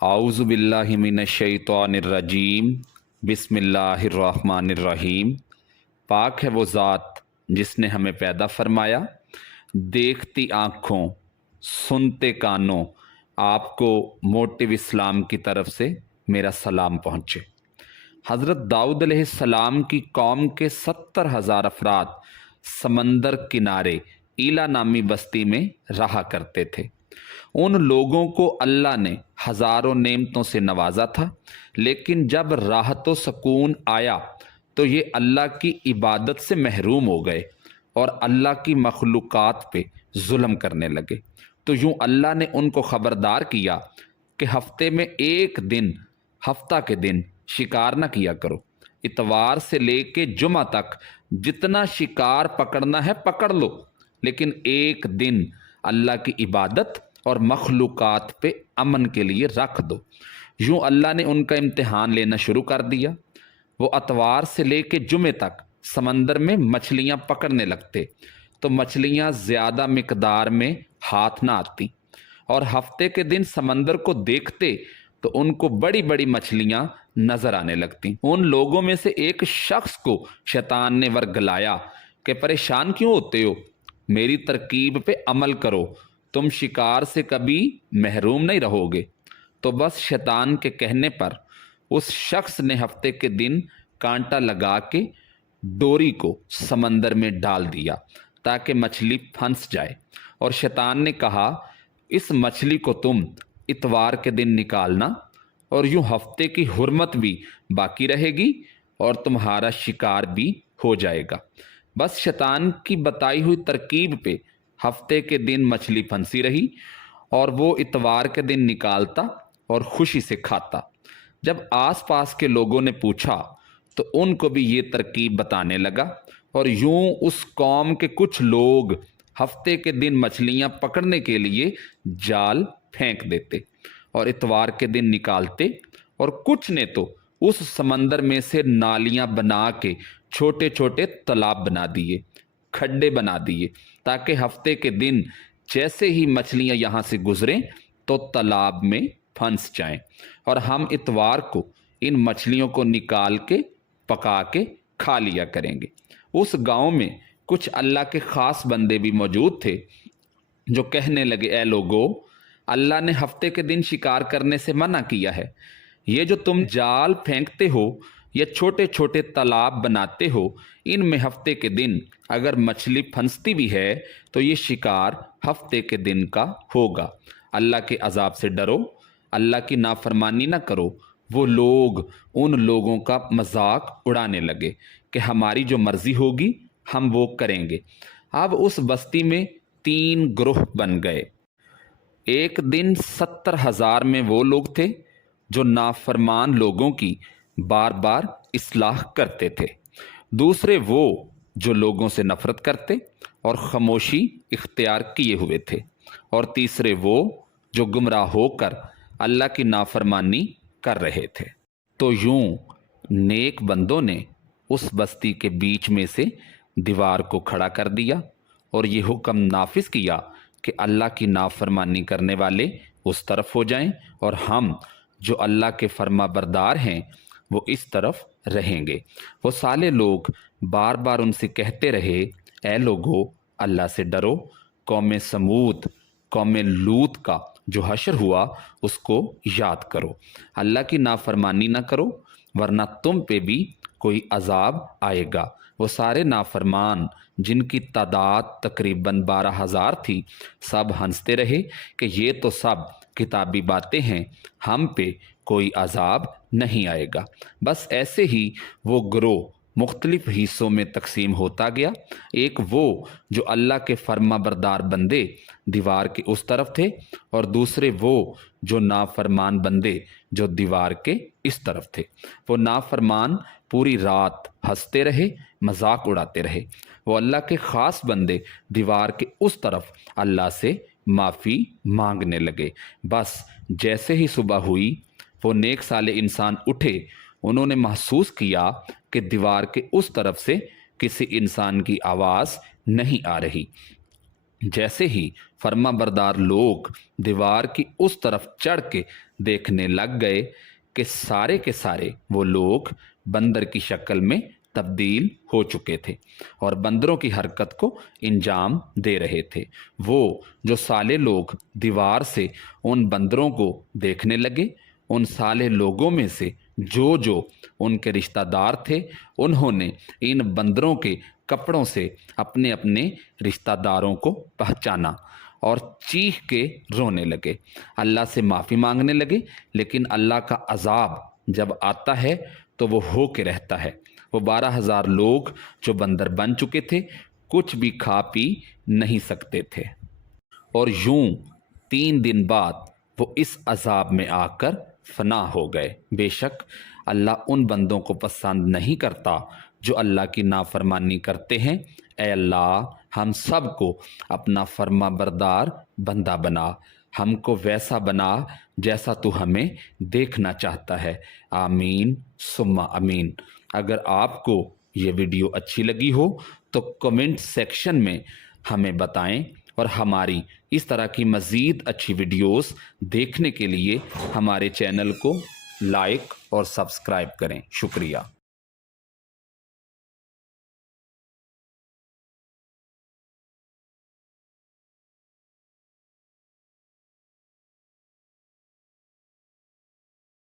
आऊज़ु बिल्लाहि मिनश्शैतानिर्रजीम बिस्मिल्लाहिर्रहमानिर्रहीम। पाक है वो ज़ात जिसने हमें पैदा फरमाया, देखती आँखों सुनते कानों आपको मोटिव इस्लाम की तरफ से मेरा सलाम पहुँचे। हज़रत दाऊद अलैहिस्सलाम की कौम के 70,000 अफराद समंदर किनारे ईला नामी बस्ती में रहा करते थे। उन लोगों को अल्लाह ने हज़ारों नेमतों से नवाजा था, लेकिन जब राहत व सुकून आया तो ये अल्लाह की इबादत से महरूम हो गए और अल्लाह की मखलूक़ात पे जुल्म करने लगे। तो यूँ अल्लाह ने उनको ख़बरदार किया कि हफ्ते में एक दिन, हफ्ता के दिन शिकार न किया करो। इतवार से लेके जुमा तक जितना शिकार पकड़ना है पकड़ लो, लेकिन एक दिन अल्लाह की इबादत और मखलूक़ात पे अमन के लिए रख दो। यूँ अल्लाह ने उनका इम्तिहान लेना शुरू कर दिया। वो अतवार से लेके जुमे तक समंदर में मछलियाँ पकड़ने लगते तो मछलियाँ ज़्यादा मिकदार में हाथ ना आती, और हफ्ते के दिन समंदर को देखते तो उनको बड़ी बड़ी मछलियाँ नज़र आने लगती। उन लोगों में से एक शख्स को शैतान ने वर्गलाया कि परेशान क्यों होते हो, मेरी तरकीब पे अमल करो, तुम शिकार से कभी महरूम नहीं रहोगे। तो बस शैतान के कहने पर उस शख्स ने हफ्ते के दिन कांटा लगा के डोरी को समंदर में डाल दिया ताकि मछली फंस जाए, और शैतान ने कहा इस मछली को तुम इतवार के दिन निकालना और यूं हफ्ते की हुर्मत भी बाकी रहेगी और तुम्हारा शिकार भी हो जाएगा। बस शैतान की बताई हुई तरकीब पे हफ्ते के दिन मछली फंसी रही और वो इतवार के दिन निकालता और खुशी से खाता। जब आसपास के लोगों ने पूछा तो उनको भी ये तरकीब बताने लगा, और यूं उस कौम के कुछ लोग हफ्ते के दिन मछलियां पकड़ने के लिए जाल फेंक देते और इतवार के दिन निकालते, और कुछ ने तो उस समंदर में से नालियां बना के छोटे छोटे तालाब बना दिए, खड्डे बना दिए, ताकि हफ्ते के दिन जैसे ही मछलियां यहाँ से गुजरें तो तालाब में फंस जाएं और हम इतवार को इन मछलियों को निकाल के पका के खा लिया करेंगे। उस गांव में कुछ अल्लाह के ख़ास बंदे भी मौजूद थे जो कहने लगे, ए लोगो, अल्लाह ने हफ्ते के दिन शिकार करने से मना किया है। ये जो तुम जाल फेंकते हो या छोटे छोटे तालाब बनाते हो, इनमें हफ्ते के दिन अगर मछली फंसती भी है तो ये शिकार हफ्ते के दिन का होगा। अल्लाह के अजाब से डरो, अल्लाह की नाफरमानी ना करो। वो लोग उन लोगों का मजाक उड़ाने लगे कि हमारी जो मर्जी होगी हम वो करेंगे। अब उस बस्ती में 3 ग्रोह बन गए। एक दिन 70,000 में वो लोग थे जो नाफरमान लोगों की बार बार इस्लाह करते थे, दूसरे वो जो लोगों से नफरत करते और खामोशी इख्तियार किए हुए थे, और तीसरे वो जो गुमराह होकर अल्लाह की नाफरमानी कर रहे थे। तो यूं नेक बंदों ने उस बस्ती के बीच में से दीवार को खड़ा कर दिया और ये हुक्म नाफिज किया कि अल्लाह की नाफरमानी करने वाले उस तरफ हो जाएं और हम जो अल्लाह के फर्मा बरदार हैं वो इस तरफ रहेंगे। वो साले लोग बार बार उनसे कहते रहे, ए लोगो, अल्लाह से डरो। कौम समूद, कौम लूत का जो हशर हुआ उसको याद करो, अल्लाह की नाफरमानी ना करो वरना तुम पे भी कोई अजाब आएगा। वो सारे नाफरमान जिनकी तादाद तकरीबन 12,000 थी, सब हंसते रहे कि ये तो सब किताबी बातें हैं, हम पे कोई अजाब नहीं आएगा। बस ऐसे ही वो ग्रोह मुख्तलिफ हिस्सों में तकसीम होता गया। एक वो जो अल्लाह के फर्मा बरदार बंदे दीवार के उस तरफ थे, और दूसरे वो जो नाफरमान बंदे जो दीवार के इस तरफ थे। वो नाफरमान पूरी रात हंसते रहे, मजाक उड़ाते रहे। वो अल्लाह के ख़ास बंदे दीवार के उस तरफ अल्लाह से माफ़ी मांगने लगे। बस जैसे ही सुबह हुई वो नेक साले इंसान उठे, उन्होंने महसूस किया कि दीवार के उस तरफ से किसी इंसान की आवाज़ नहीं आ रही। जैसे ही फर्माबरदार लोग दीवार की उस तरफ चढ़ के देखने लग गए कि सारे के सारे वो लोग बंदर की शक्ल में तब्दील हो चुके थे और बंदरों की हरकत को इंजाम दे रहे थे। वो जो साले लोग दीवार से उन बंदरों को देखने लगे, उन साले लोगों में से जो जो उनके रिश्तेदार थे, उन्होंने इन बंदरों के कपड़ों से अपने अपने रिश्तेदारों को पहचाना और चीख के रोने लगे, अल्लाह से माफ़ी मांगने लगे। लेकिन अल्लाह का अजाब जब आता है तो वो हो के रहता है। वो 12,000 लोग जो बंदर बन चुके थे, कुछ भी खा पी नहीं सकते थे और यूं 3 दिन बाद वो इस अजाब में आकर फना हो गए। बेशक अल्लाह उन बंदों को पसंद नहीं करता जो अल्लाह की नाफरमानी करते हैं। ए अल्लाह, हम सब को अपना फर्मा बरदार बंदा बना, हमको वैसा बना जैसा तू हमें देखना चाहता है। आमीन सुम्मा आमीन। अगर आपको ये वीडियो अच्छी लगी हो तो कमेंट सेक्शन में हमें बताएं और हमारी इस तरह की मज़ीद अच्छी वीडियोस देखने के लिए हमारे चैनल को लाइक और सब्सक्राइब करें। शुक्रिया।